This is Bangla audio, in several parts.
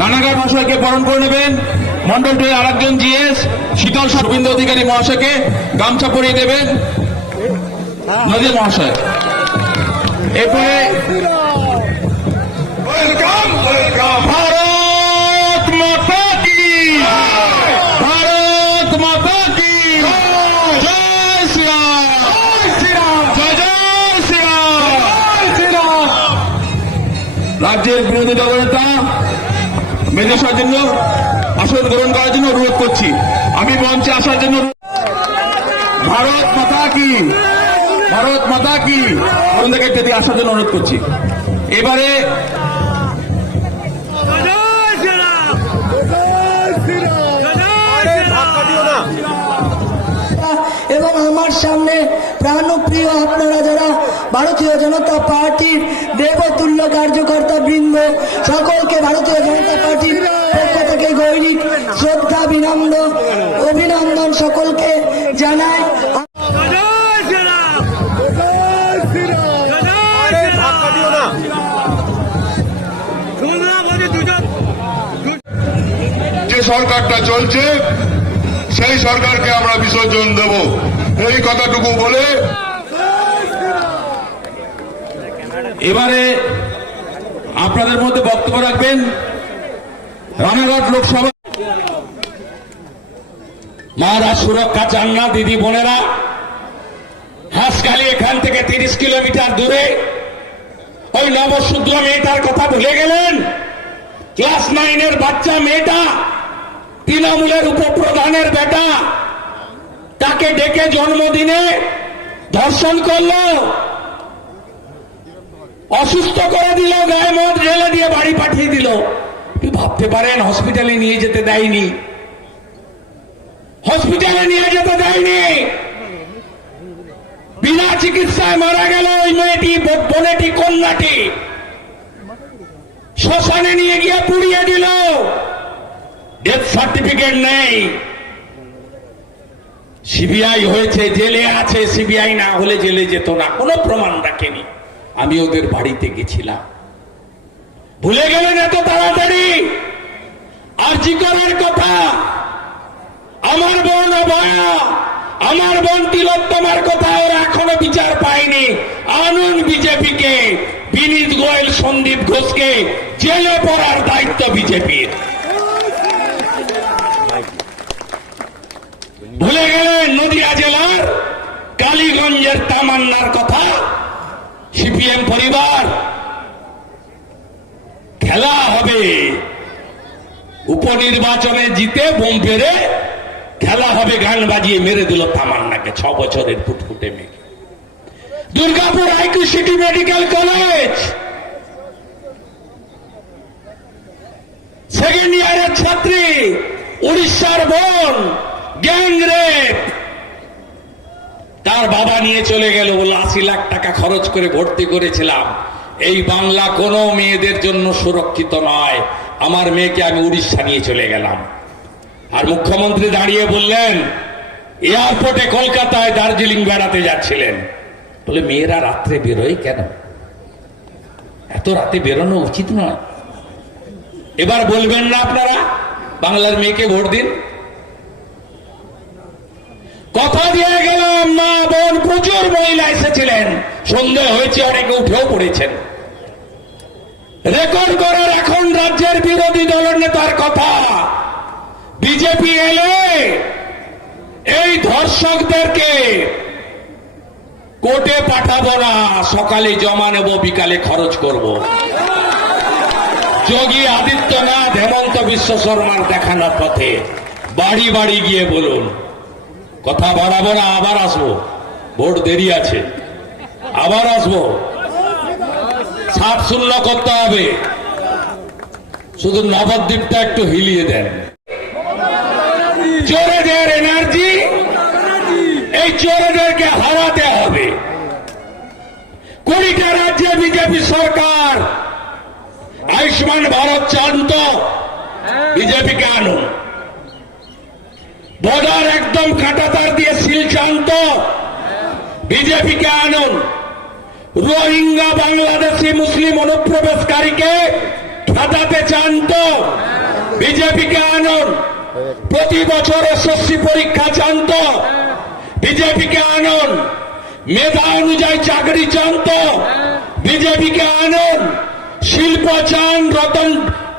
রানাঘাট মহাশয়কে বরণ করে নেবেন। মন্ডলটির আরেকজন জিএস, শীতল শুভেন্দু অধিকারী মহাশয়কে গামছা পরিয়ে দেবেন। নদী মহাশয় এরপরে মেদেশার জন্য, আসন গ্রহণ করার জন্য অনুরোধ করছি। আমি মঞ্চে আসার জন্য ভারত মাতা কি? ভারত মাতা কি? অরুণ আসার জন্য অনুরোধ করছি। এবারে আমার সামনে প্রাণপ্রিয় আপনারা যারা ভারতীয় জনতা পার্টির দেবতুল্য কার্যকর্তা বৃন্দ, সকলকে ভারতীয় জনতা পার্টির পক্ষ থেকে গৈরিক শ্রদ্ধা, বিনম্র অভিনন্দন সকলকে জানায় যে সরকারটা চলছে, সেই সরকারকে আমরা বিসর্জন দেব। এই কথাটুকু বলে এবারে আপনাদের মধ্যে বক্তব্য রাখবেন রানাঘাট লোকসভা। মারা সুরক্ষা চান না, দিদি বোনেরা। হাঁসখালি এখান থেকে তিরিশ কিলোমিটার দূরে। ওই নবশূদ্র মেয়েটার কথা ভুলে গেলেন? ক্লাস নাইনের বাচ্চা মেয়েটা, তৃণমূলের উপপ্রধানের বেটা। তাকে ডেকে জন্মদিনে ধর্ষণ করল। অসুস্থ করে দিল, গায়ে মদ ঢেলে দিয়ে বাড়ি পাঠিয়ে দিল। ভাবতে পারেন, হসপিটালে নিয়ে যেতে দেয়নি। হসপিটালে নিয়ে যেতে দেয়নি। বিনা চিকিৎসায় মারা গেল ওই মেয়েটি বোনেটি, কন্যাটি। শ্মশানে নিয়ে গিয়ে পুড়িয়ে দিল। ডেথ সার্টিফিকেট নেই। সিবিআই হয়েছে, জেলে আছে, সিবিআই না হলে জেলে যেত না। কোনো প্রমাণ রাখেনি। আমি ওদের বাড়িতে গেছিলাম। ভুলে গেলেন এত তাড়াতাড়ি? আর জি করার কথা? আমার বোন অভয়া, আমার বোন তিলোত্তমার কথা ওরা এখনও বিচার পায়নি। আনুন বিজেপিকে, বিনীত গোয়েল সন্দীপ ঘোষকে জেলে পড়ার দায়িত্ব বিজেপির ভুলে গেলেন নদিয়া জেলার কালীগঞ্জের তামান্নার কথা সিপিএম পরিবার খেলা হবে। উপনির্বাচনে জিতে বোম পেরে খেলা হবে, গান বাজিয়ে মেরে দিল তামান্নাকে ছ বছরের ফুটফুটে মেয়ে। Durgapur IQ city medical college. Second ইয়ারের ছাত্রী উড়িষ্যার বোন গ্যাং রেপ তার বাবা নিয়ে চলে গেল বলে আশি লাখ টাকা খরচ করে ভর্তি করেছিলাম। এই বাংলা কোনো মেয়েদের জন্য সুরক্ষিত নয়। আমার মেয়েকে আমি উড়িষ্যা নিয়ে চলে গেলাম। আর মুখ্যমন্ত্রী দাঁড়িয়ে বললেন, এয়ারপোর্টে কলকাতায় দার্জিলিং বেড়াতে যাচ্ছিলেন। বলে, মেয়েরা রাত্রে বেরোয় কেন? এত রাতে বেরোনো উচিত নয়। এবার বলবেন না আপনারা, বাংলার মেয়েকে ভোট দিন। কথা দিয়ে গেলাম, মা বোন প্রচুর মহিলা এসেছিলেন। সন্দেহ হয়েছে অনেকে উঠেও পড়েছেন। রেকর্ড করার এখন রাজ্যের বিরোধী দলের নেতার কথা। বিজেপি এলে এই ধর্ষকদেরকে কোর্টে পাঠাবো না, সকালে জমা নেব, বিকালে খরচ করব। যোগী আদিত্যনাথ, হেমন্ত বিশ্ব শর্মার দেখানোর পথে। বাড়ি বাড়ি গিয়ে বলুন। কথা বাড়াবো না, আবার আসব। ভোট দেরি আছে। আবার আসব। সাত শূন্য করতে হবে। শুধু নবদ্বীপটা একটু হিলিয়ে দেন। চোরেদের এনার্জি এই চোরেদেরকে হারাতে হবে। কুড়িটা রাজ্যে বিজেপি সরকার। আয়ুষ্মান ভারত চান তো। বিজেপিকে আনুন। বর্ডার একদম কাঁটাতার দিয়ে সিল চান্ত বিজেপিকে আনুন। রোহিঙ্গা বাংলাদেশি মুসলিম অনুপ্রবেশকারীকে ঠেকাতে চান তো। বিজেপিকে আনুন। প্রতি বছর এসএসসি পরীক্ষা চান তো। বিজেপিকে আনুন। মেধা অনুযায়ী চাকরি চান তো। বিজেপিকে আনুন। শিল্প চান রতন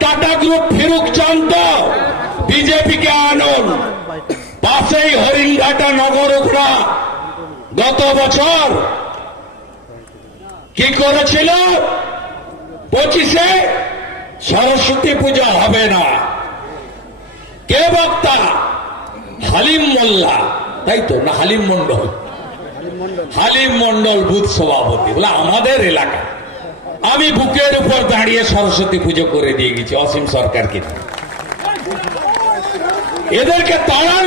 টাটা গ্রুপ ফিরুক চান তো। বিজেপিকে আনুন। পাশেই হরিণঘাটা নগর উখড়া গত বছর কি করেছিল? পঁচিশে সরস্বতী পূজা হবে না। কে বক্তা? হালিম মোল্লা। তাই তো? না, হালিম মন্ডল হালিম মন্ডল বুথ সভাপতি। বলে, আমাদের এলাকা। আমি বুকের উপর দাঁড়িয়ে সরস্বতী পুজো করে দিয়ে গেছি, অসীম সরকারকে। এদেরকে তাড়ান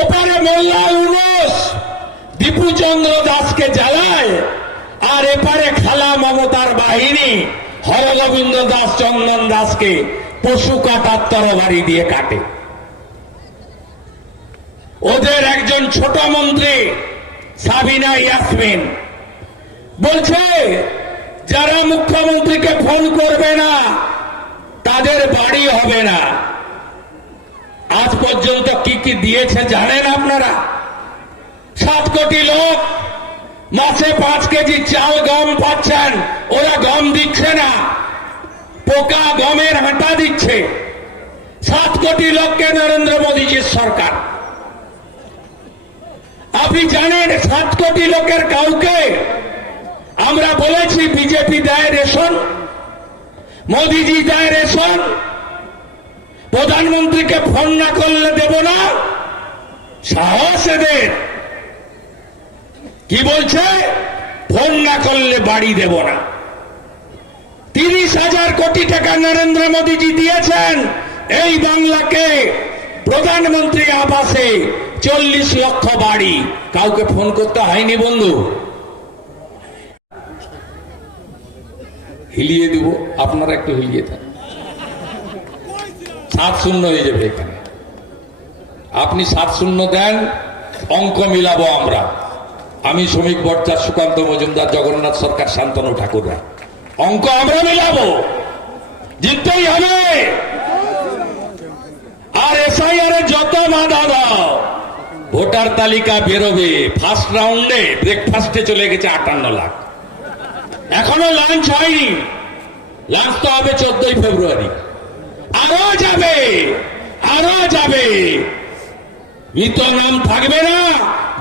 ওপারে মোল্লা উনস দীপুচন্দ্র দাসকে জ্বালায়, আর এপারে খালা মমতার বাহিনী, হরগোবিন্দ দাস, চন্দন দাসকে পশু কাটার তরবারি দিয়ে কাটে। ওদের একজন ছোট মন্ত্রী, সাবিনা ইয়াসমিন, বলছে, যারা মুখ্যমন্ত্রীকে ফোন করবে না, তাদের বাড়ি হবে না। আজ পর্যন্ত কি কি দিয়েছে জানেন আপনারা? সাত কোটি লোক মাসে পাঁচ কেজি চাল গম পাচ্ছেন, ওরা গম দিচ্ছে না, পোকা গমের হাঁটা দিচ্ছে। সাত কোটি লোককে নরেন্দ্র মোদীজির সরকার। আপনি জানেন, সাত কোটি লোকের কাউকে আমরা বলেছি, বিজেপি দেয় রেশন, মোদিজি দেয় রেশন প্রধানমন্ত্রীকে ফোন না করলে দেব না? সাহস এদের। কি বলছে? ফোন না করলে বাড়ি দেব না। তিরিশ হাজার কোটি টাকা নরেন্দ্র মোদীজি দিয়েছেন। এই বাংলাকে প্রধানমন্ত্রী আবাসে চল্লিশ লক্ষ বাড়ি। কাউকে ফোন করতে হয়নি, বন্ধু? হিলিয়ে দিব। আপনারা একটু হিলিয়ে থাকেন। সাত শূন্য হয়ে যাবে এখানে। আপনি সাত শূন্য দেন, অঙ্ক মিলাবো আমরা। আমি শ্রমিক ভট্টাচার্য সুকান্ত মজুমদার, জগন্নাথ সরকার, শান্তনু ঠাকুররা অঙ্ক আমরা মিলাবো। জিততেই হবে। আর এসআইআর যত বাধা দাও, ভোটার তালিকা বেরোবে। ফার্স্ট রাউন্ডে ব্রেকফাস্টে চলে গেছে আটান্ন লাখ। এখনও লাঞ্চ হয়নি। লাঞ্চ তো হবে চোদ্দই ফেব্রুয়ারি। আরও যাবে আরও যাবে। মৃত নাম থাকবে না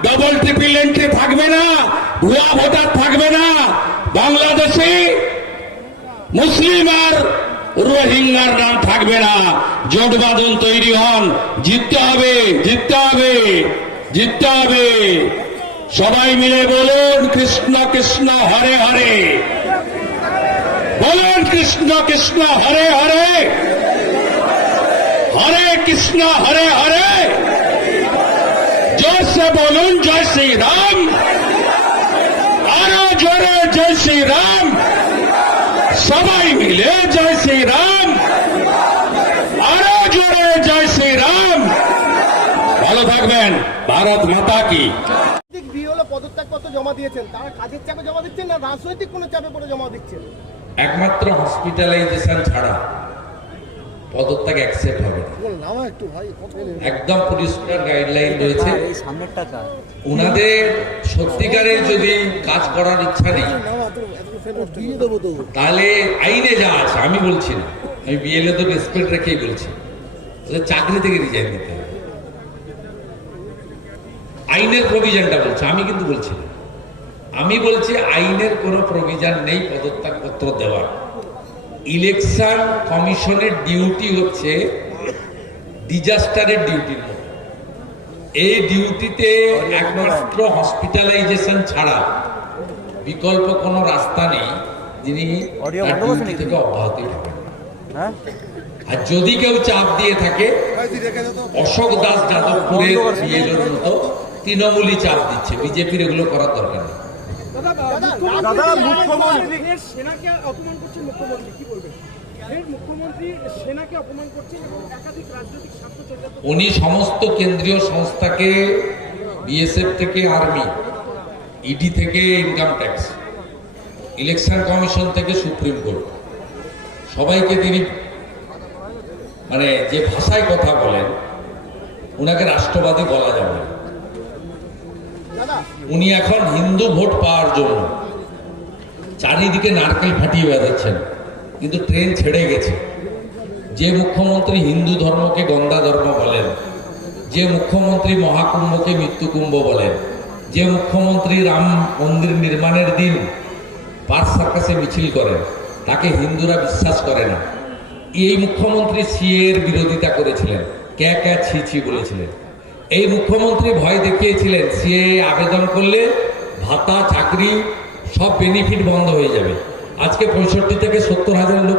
ডবল ট্রিপল এন্ট্রি থাকবে না, ভুয়া ভোটার থাকবে না। বাংলাদেশে মুসলিম আর রোহিঙ্গার নাম থাকবে না। জোট বাঁধন তৈরি হন, জিততে হবে জিততে হবে জিততে হবে। সবাই মিলে বলুন, কৃষ্ণ কৃষ্ণ, হরে হরে। বলুন, কৃষ্ণ কৃষ্ণ, হরে হরে। হরে কৃষ্ণ হরে হরে। জয় সে বলুন জয় শ্রী রাম আরও জোরে জয় শ্রী রাম সবাই মিলে জয় শ্রী রাম আরও জোরে জয় শ্রী রাম ভালো থাকবেন ভারত মাতা কি। পদত্যাগপত্র জমা দিয়েছেন। তারা কাজের চাপে জমা দিচ্ছেন না রাজনৈতিক কোনো চাপে পড়ে জমা দিচ্ছেন? একমাত্র হসপিটালাইজেশন ছাড়া পদত্যাগ অ্যাকসেপ্ট হবে না। একটু ভাই একদম পরিষ্কার গাইডলাইন রয়েছে ওনাদের সত্যিকারের যদি কাজ করার ইচ্ছা নেই দেবো তো। তাহলে আইনে যা আছে আমি বলছি না। আমি বিএলএ তো রেসপেক্ট রেখেই বলছি। চাকরি থেকে রিজাইন দিতে হবে। আইনের প্রভিজনটা বলছে আমি কিন্তু বলছি না। আমি বলছি আইনের কোনো প্রভিজন নেই পদত্যাগ পত্র দেওয়ার। ইলেকশন কমিশনের ডিউটি হচ্ছে ডিজাস্টারের ডিউটির মতো এই ডিউটিতে একমাত্র হসপিটালাইজেশন ছাড়া বিকল্প কোনো রাস্তা নেই যিনি ডিউটি থেকে অব্যাহতি থাকেন আর যদি কেউ চাপ দিয়ে থাকে অশোক দাস যাদবপুরের বিএলওর মতো তৃণমূলই চাপ দিচ্ছে বিজেপির এগুলো করার দরকার নেই। দাদা মুখ্যমন্ত্রী সেনাকে অপমান করছেন মুখ্যমন্ত্রী কি বলবেন? ফের মুখ্যমন্ত্রী সেনাকে অপমান করছেন এবং একাধিক রাজনৈতিক স্বার্থ চরিতার্থ উনি সমস্ত কেন্দ্রীয় সংস্থাকে বিএসএফ থেকে আর্মি ইডি থেকে ইনকাম ট্যাক্স ইলেকশন কমিশন থেকে সুপ্রিম কোর্ট। সবাইকে তিনি মানে যে ভাষায় কথা বলেন উনাকে রাষ্ট্রবাদী বলা যাবে উনি এখন হিন্দু ভোট পাওয়ার জন্য চারিদিকে নারকেল ফাটিয়ে বেড়াচ্ছেন। কিন্তু ট্রেন ছেড়ে গেছে। যে মুখ্যমন্ত্রী হিন্দু ধর্মকে গন্দা ধর্ম বলেন, যে মুখ্যমন্ত্রী মহাকুম্ভকে মৃত্যুকুম্ভ বলেন, যে মুখ্যমন্ত্রী রাম মন্দির নির্মাণের দিন পার্ক সার্কাসে মিছিল করেন, তাকে হিন্দুরা বিশ্বাস করে না। এই মুখ্যমন্ত্রী সিএ এর বিরোধিতা করেছিলেন, ক্যা ক্যা ছি ছি বলেছিলেন। এই মুখ্যমন্ত্রী ভয় দেখিয়েছিলেন, সিএ আবেদন করলে ভাতা, চাকরি সব বেনিফিট বন্ধ হয়ে যাবে। আজকে পঁয়ষট্টি থেকে সত্তর হাজার লোক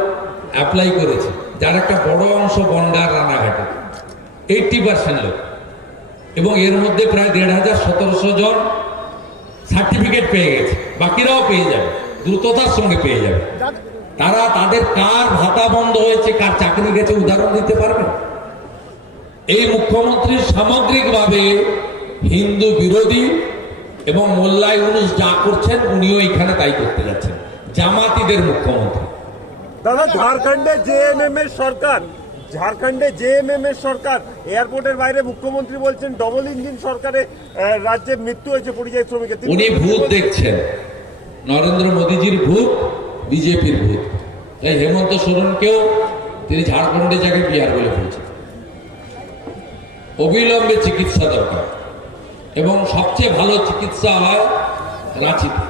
অ্যাপ্লাই করেছে। যার একটা বড় অংশ বন্ডার রানাঘাটে। এইটটি পার্সেন্ট লোক। এবং এর মধ্যে প্রায় দেড় হাজার সতেরোশো জন সার্টিফিকেট পেয়ে গেছে। বাকিরাও পেয়ে যাবে। দ্রুততার সঙ্গে পেয়ে যাবে। তারা তাদের কার ভাতা বন্ধ হয়েছে, কার চাকরি গেছে, উদাহরণ দিতে পারবে? এই মুখ্যমন্ত্রী সামগ্রিকভাবে হিন্দু বিরোধী এবং মোল্লা ইউনুস যা করছেন উনিও এখানে তাই করতে যাচ্ছেন। জামাতিদের মুখ্যমন্ত্রী। দাদা ঝাড়খণ্ডে জেএমএম এর সরকার ঝাড়খণ্ডে জেএমএম এর সরকার এয়ারপোর্টের বাইরে মুখ্যমন্ত্রী বলছেন ডবল ইঞ্জিন সরকারে রাজ্যে মৃত্যু হয়েছে পরিযায়ী শ্রমিকের। উনি ভূত দেখছেন। নরেন্দ্র মোদীজির ভূত বিজেপির ভূত। তাই হেমন্ত সোরেনকেও তিনি ঝাড়খণ্ডে যাকে বিহার বলে বলছেন অবিলম্বে চিকিৎসা দরকার। এবং সবচেয়ে ভালো চিকিৎসা হয় রাঁচিতে